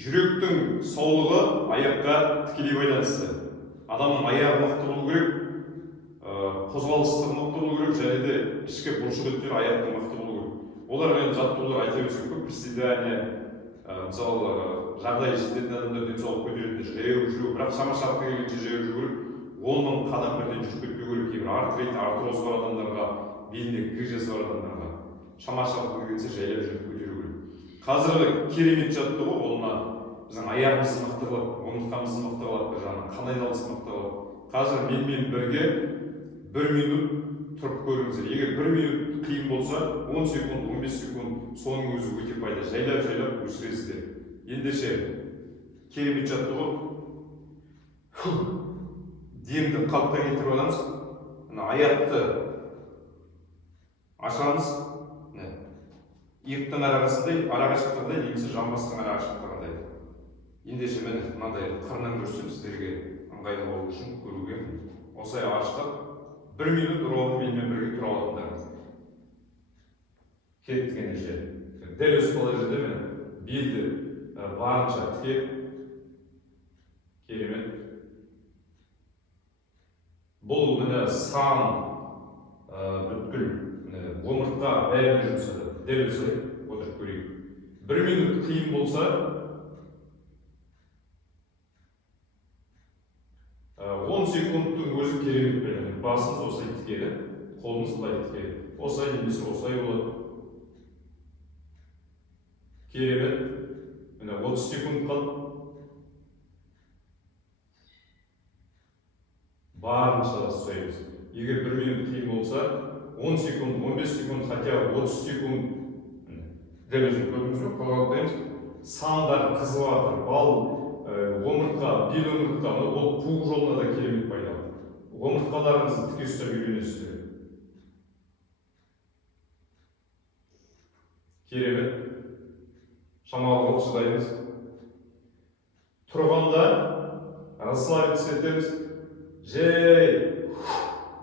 Жүректің саулығы аяққа тікелей байланысты. Адамның аяғы мықты болу керек, қозғалыстығы мықты болу керек, және де ішкі бұлшықеттер аяқтың мықты болу керек. Олар енді жаттығулар айта берсек көп, приседания, мысалы жағдайы жететін адамдар денсаулық көтеретін жаяу жүру, бірақ шама-шарқы келгенше жаяу жүру керек. 10 мың қадам бірден жүріп кетпеу керек. Кейбір артрит, артроз бар адамдарға, белінде грыжасы бар адамдарға шама-шарқы келгенше жайлап жүріп көтеру керек. Қазіргі керемет жаттығу ол мына біздің аяғымызды мықты қылып, омыртқамызды мықты қылып, бір жағынан қан айналысын мықты қылып. Қазір менімен бірге 1 минут тұрып көріңіздер. Егер 1 минут қиын болса, 10 секунд, 15 секунд соның өзі өте пайда. Жайлап өсіресіздер. Ендеше керемет жаттығу. Демді қалыпқа келтіріп аламыз. Аяқты ашамыз. Иықтың арақашықтығындай, немесе жамбастың арақашықтығындай. Ендеше міне мынандай қырынан көрсем сіздерге ыңғайлы болу үшін көруге. Осылай аштық. 1 минут ровно менімен бірге тұра алатындарыңыз. Кеттігенше. Дәл осы положияда белді барынша тіке. Керемет. Бұл міне сан бүткіл омыртқа бәріне жұмсады. Дәл осылай отырып көрейік. 1 минут қиын болса, 10 секундтың өзі керемет береді. Басыңыз осылай тікеді, қолыңыз былай тікеді. Осылай немесе осылай болады. Керемет. Міне 30 секунд қалды. Барынша ұстаймыз. Егер 1 минут қиын болса, 10 секунд, 15 секунд, хотя 30 секунд. Дәл өзін көрдіңіз бе? Қолғалықтаймыз. Сандар қызып атыр, бал, омыртқа, бел омыртқа, бұл пуық жолына да керемет пайдалы. Омыртқаларыңызды тіке ұстап үйренесіздер. Керемет. Шамалы шыдаймыз. Тұрғанда расслабиться етеміз. Жай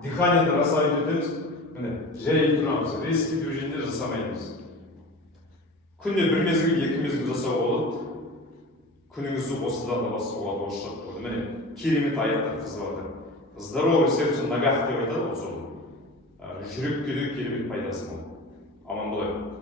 дыханиені расслабить етеміз. Міне, жай тұрамыз. Резкий движение жасамаймыз. Күнде 1 мезгіл, 2 мезгіл жасауға болады. Күніңізді осыдан да бастауға болады, осы жаттығуды. Міне, керемет аяқтар қызып жатыр. Здоровый сердце в ногах деп айтады осы. Жүрекке де керемет пайдасы мол. Аман болайық.